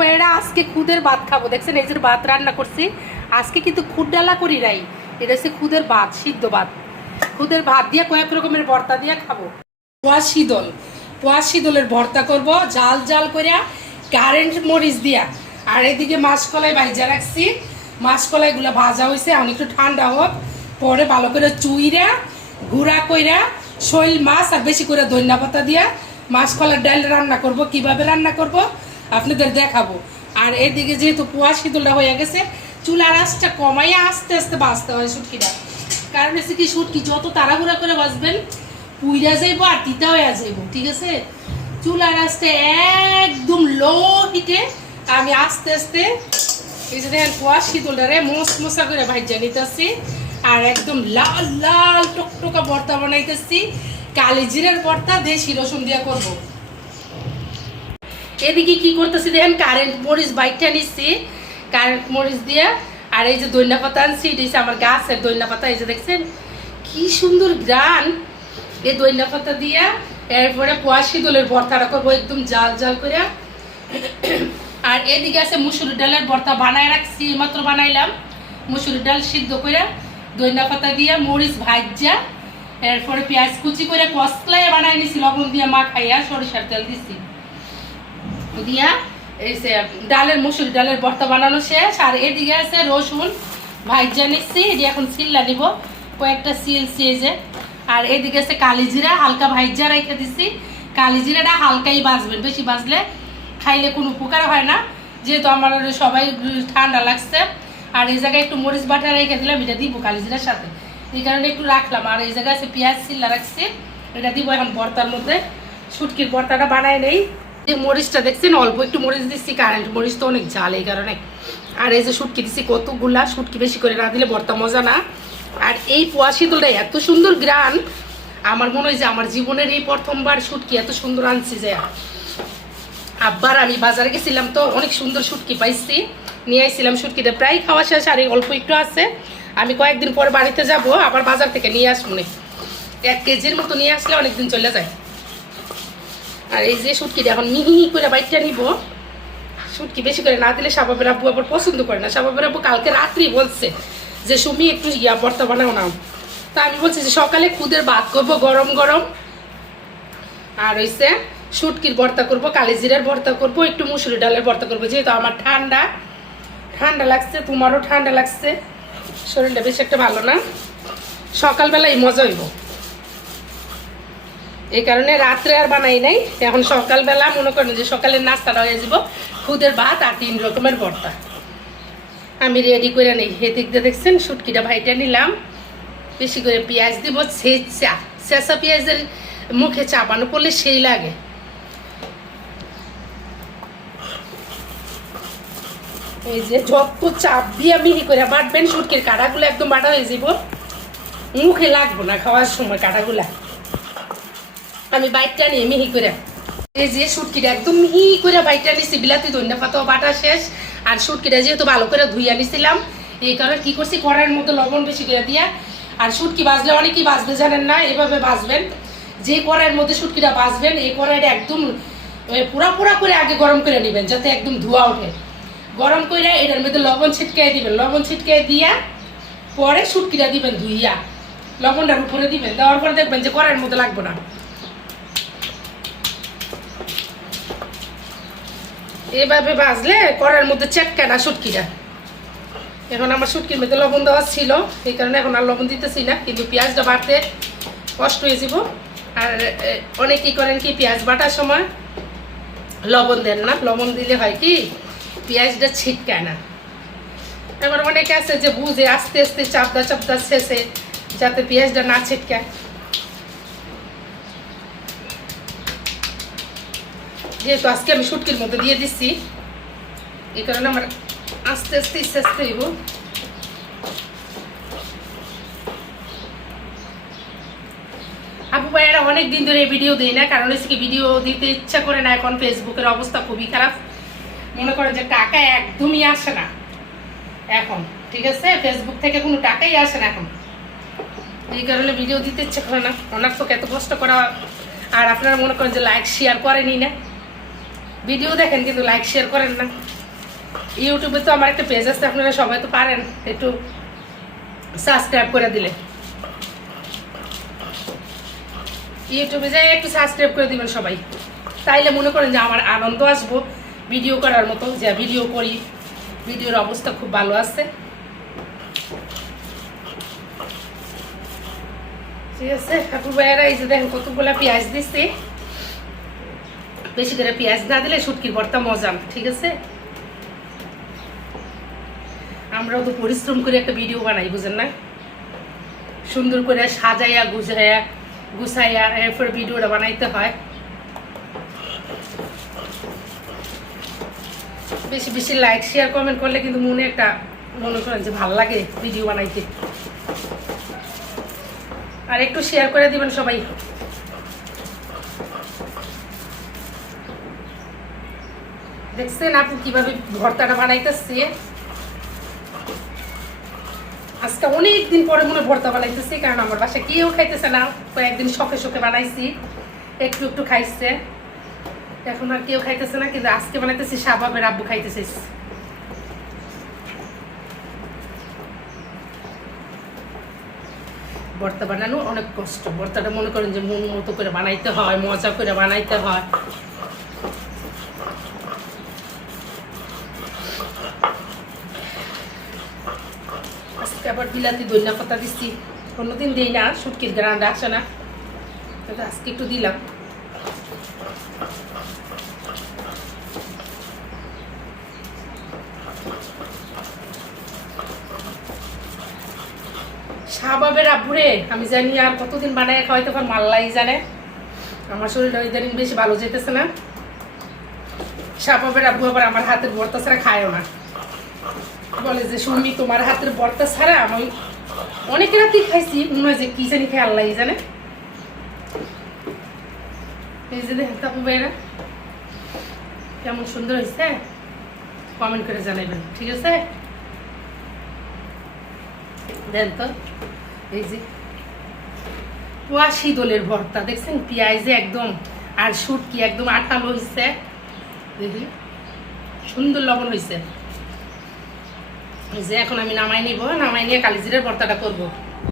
ভাইয়েরা আজকে খুদের ভাত খাব। দেখছেন, এই যে ভাত রান্না করছি। আজকে কিন্তু খুদ ডালা করি নাই। এটা হচ্ছে খুদের ভাত, সিদ্ধ ভাত। খুদের ভাত দিয়ে কয়েক রকমের ভর্তা দিয়ে খাব। পোয়া শীতল। পোয়া শীতলের ভর্তা করব জাল জাল করে কারেন্ট মরিচ দিয়া। আর এদিকে মাসকলাই ভাইজা রাখছি। মাসকলাইগুলো ভাজা হয়েছে এখন একটু ঠান্ডা হোক। পরে ভালো করে চুইরা, গুঁড়া কইরা, শৈল মাছ আর বেশি করে ধনিয়া পাতা দিয়া মাসকলার ডাল রান্না করব। কীভাবে রান্না করব? আপনাদের দেখাবো। আর এদিকে যেহেতু পোয়া শীতলটা হয়ে গেছে চুলার আঁচটা কমাইয়া আস্তে আস্তে বাঁচতে হয় শুটকিটা কারণ হচ্ছে কি শুটকি যত তাড়াহুড়া করে বাঁচবেন, পুইরা যাইবো আর তিতা হয়ে যাইবো, ঠিক আছে? চুলার আঁচটা একদম লো হিটে আমি আস্তে আস্তে এই যে দেখেন পোয়া শীতলটারে মস মশা করে ভাইজা নিতেছি আর একদম লাল লাল টকটকা ভর্তা বানাইতেছি। কালি জিরের ভর্তা, দেশি রসুন দিয়া করব। এদিকে কি করতেছি দেখেন কারেন্ট মরিচ বাইকটা নিচ্ছি কারেন্ট মরিচ দিয়ে, আর এই যে দৈন্যা পাতা আনছি, এটা হচ্ছে আমার গাছের দৈন্যা পাতা, এই যে দেখছেন, কি সুন্দর গ্রান। এই দৈন্যা পাতা দিয়া, এরপরে পোয়াশি দলের ভর্তাটা করব, একদম জাল জাল করে আর এদিকে আছে মুসুর ডালের ভর্তা বানায় রাখছি মাত্র বানাইলাম। মুসুর ডাল সিদ্ধ করে দৈন্যা পাতা দিয়া, মরিচ ভাজা এরপরে পেঁয়াজ কুচি করে কসলাই বানাই নিছি, লবণ দিয়ে মা খাইয়া সরিষার তেল দিছি। দিয়া এই যে ডালের মুসুর ডালের ভর্তা বানানো শেষ, আর এদিকে আছে রসুন ভাইজা নিচ্ছি। যে এখন সিল্লা দিব, কয়েকটা এই যে আর এদিকে আছে কালিজিরা, হালকা ভাইজা রেখে দিচ্ছি কালিজিরাটা হালকাই বাজবেন, বেশি বাজলে খাইলে কোনো উপকার হয় না। যেহেতু আমার সবাই ঠান্ডা লাগছে, আর এই জায়গায় একটু মরিচ বাটা রেখে দিলাম, এটা দিব কালিজিরার সাথে। এই কারণে একটু রাখলাম, আর এই জায়গায় আছে পেঁয়াজ সিল্লা রাখছি, এটা দিব এখন ভর্তার মধ্যে। শুটকির ভর্তাটা বানায় নেই। যে মরিচটা দেখছেন, অল্প একটু মরিচ দিচ্ছি কারেন্ট মরিচ তো অনেক ঝাল এই কারণে। আর এই যে শুটকি দিচ্ছি, কতগুলা শুটকি বেশি করে না দিলে ভর্তা মজা না। আর এই পোয়া শীতলটা এত সুন্দর গ্রান, আমার মনে হয় যে আমার জীবনের এই প্রথমবার শুটকি এত সুন্দর আনছি যে। আব্বার আমি বাজারে গেছিলাম তো অনেক সুন্দর শুটকি পাইছি, নিয়ে আসছিলাম শুটকিটা, প্রায় খাওয়া শেষ, আর এই অল্প একটু আছে। আমি কয়েকদিন পরে বাড়িতে যাব, আবার বাজার থেকে নিয়ে আসব। এক কেজির মতো নিয়ে আসলে অনেকদিন চলে যায়। আর এই যে শুটকিটা এখন মিহি করে বাইকটা নিব। শুটকি বেশি করে না দিলে সাবাবের আব্বু আবার পছন্দ করে না। সাবাবের আব্বু কালকে রাত্রি বলছে যে, সুমি, একটু ইয়া ভর্তা বানাও না তা আমি বলছি যে, সকালে খুদের ভাত করব, গরম গরম। আর হইছে শুটকির ভর্তা করব কালিজিরার ভর্তা করব, একটু মুসুরি ডালের ভর্তা করব। যেহেতু আমার ঠান্ডা ঠান্ডা লাগছে, তোমারও ঠান্ডা লাগছে। শরীরটা বেশ একটা ভালো না। সকালবেলা এই মজা হইব। এই কারণে রাত্রে আর বানাই নাই। এখন সকালবেলা মনে করেন যে সকালের নাস্তাটা হয়ে যাব খুদের ভাত আর তিন রকমের ভর্তা। আমি রেডি করে নেই। এদিক দিয়ে দেখছেন, শুটকিটা ভাইটা নিলাম। বেশি করে পেঁয়াজ দিব, ছেঁচা। চেঁচা পেঁয়াজের মুখে চাপানো করলে সেই লাগে। এই যে যত চাপ দিয়ে মিহি করে বাটবেন, শুটকির কাঁটাগুলো একদম বাটা হয়ে যাব মুখে লাগবো না খাওয়ার সময় কাঁটাগুলা। আমি বাইকটা নিয়ে মিহি করে। এই যে শুটকিটা একদম মিহি করে বাইকটা নিছি, বিলাতি ধনিয়া পাতা বাটা শেষ। আর শুটকিটা যেহেতু ভালো করে ধুইয়া নিছিলাম, এই কারণে কি করছি, কড়াইয়ের মধ্যে লবণ বেশি করে দিয়া। আর শুটকি বাজলে অনেকেই বাজতে জানেন না, এভাবে বাজবেন। যে কড়াইয়ের মধ্যে শুটকিটা বাজবেন, এই কড়াইটা একদম পুরা পুরা করে আগে গরম করে নেবেন, যাতে একদম ধোয়া ওঠে। গরম করে এটার মধ্যে লবণ ছিটকাই দিবেন। লবণ ছিটকাই দিয়া পরে শুটকিটা দিবেন ধুইয়া। লবণটার উপরে দিবেন, দেওয়ার পরে দেখবেন যে কড়াইয়ের মধ্যে লাগবে না। এভাবে বাজলে কড়ার মধ্যে চেটকা না শুটকিটা এখন আমার শুটকির মধ্যে লবণ দেওয়া ছিল, এই কারণে এখন আর লবণ দিতেছি না, কিন্তু পেঁয়াজটা বাটতে কষ্ট হয়ে যাব। আর অনেকেই করেন কি, পেঁয়াজ বাটার সময় লবণ দেন না। লবণ দিলে হয় কি, পেঁয়াজটা ছিটকায় না। এবার অনেকে আছে যে বুঝে আস্তে আস্তে চাপদা চাপদা শেষে যাতে পেঁয়াজটা না ছিটকায়। যেহেতু আজকে আমি শুটকির মধ্যে দিয়ে দিচ্ছি এই কারণে আমার আস্তে আস্তে আস্তে আস্তে হইব। আপু ভাইয়েরা অনেক দিন ধরে ভিডিও দিই না, কারণ হচ্ছে কি, ভিডিও দিতে ইচ্ছা করে না, এখন ফেসবুকের অবস্থা খুবই খারাপ। মনে করেন যে টাকা একদমই আসে না এখন, ঠিক আছে? ফেসবুক থেকে কোনো টাকাই আসে না এখন। এই কারণে ভিডিও দিতে ইচ্ছে করে না। ওনার তো এত কষ্ট করা, আর আপনারা মনে করেন যে লাইক শেয়ার করেনি না। ভিডিও দেখেন কিন্তু লাইক শেয়ার করেন না। ইউটিউবে তো আমার একটা পেজ আছে, আপনারা সবাই তো পারেন একটু সাবস্ক্রাইব করে দিলে। ইউটিউবে যাই একটু সাবস্ক্রাইব করে দিবেন সবাই। তাইলে মনে করেন যে আমার আনন্দ আসব ভিডিও করার মতো, যে ভিডিও করি ভিডিওর অবস্থা খুব ভালো আছে। ঠিক আছে, ঠাকুর ভাইয়েরা, এই যে দেখেন কতগুলা পেঁয়াজ দিচ্ছি বেশি করে পেঁয়াজ না দিলে শুটকির ভর্তা মজা, ঠিক আছে? আমরাও তো পরিশ্রম করে একটা ভিডিও বানাই, বুঝেন না? সুন্দর করে সাজাইয়া গুছাইয়া গুছাইয়া এরপর ভিডিওটা বানাইতে হয়। বেশি বেশি লাইক শেয়ার কমেন্ট করলে কিন্তু মনে একটা মনে করেন যে ভালো লাগে ভিডিও বানাইতে। আর একটু শেয়ার করে দিবেন সবাই। দেখছেন আপনি কীভাবে ভর্তাটা বানাইতেছে? আজকে অনেক দিন পরে মনে ভর্তা বানাইতেছি, কারণ আমার বাসায় কেউ খাইতেছে না। কয়েকদিন শখে শখে বানাইছি, একটু একটু খাইছে। এখন আর কেউ খাইতেছে না, কিন্তু আজকে বানাইতেছি, শাহবাবের আব্বু খাইতেছে। ভর্তা বানানো অনেক কষ্ট। ভর্তাটা মনে করেন যে মন মতো করে বানাইতে হয়, মজা করে বানাইতে হয়। আজকে আবার বিলাতি দইনা পাতা দিচ্ছি কোনোদিন দিই না, শুটকির গ্রান্ড আসে না। আজকে একটু দিলাম। শাহবাবের আব্বুরে, আমি জানি আর কতদিন বানায় খাওয়াইতে পার মাল্লাই জানে। আমার শরীরটা ইদানিং বেশি ভালো যেতেছে না। শাহবাবের আব্বু আবার আমার হাতের ভর্তা ছাড়া খায়ও না। বলে যে, সুমি, তোমার হাতের ভর্তা ছাড়া আমি অনেক রাতেই খাইছি। মনে হয় যে, কি জানি খাই আল্লাহ জানে। এই যে দেখেন তাপু ভাইরা কেমন সুন্দর হয়েছে? কমেন্ট করে জানাইবেন, ঠিক আছে? দেন তো, এই যে, কুয়াশি দোলের ভর্তা, দেখছেন? পেঁয়াজে একদম, আর শুটকি একদম আটালো হয়েছে দেখি, সুন্দর লবণ হয়েছে যে এখন আমি নামাই নিব নামাই নিয়ে কালিজিরের ভর্তাটা করব।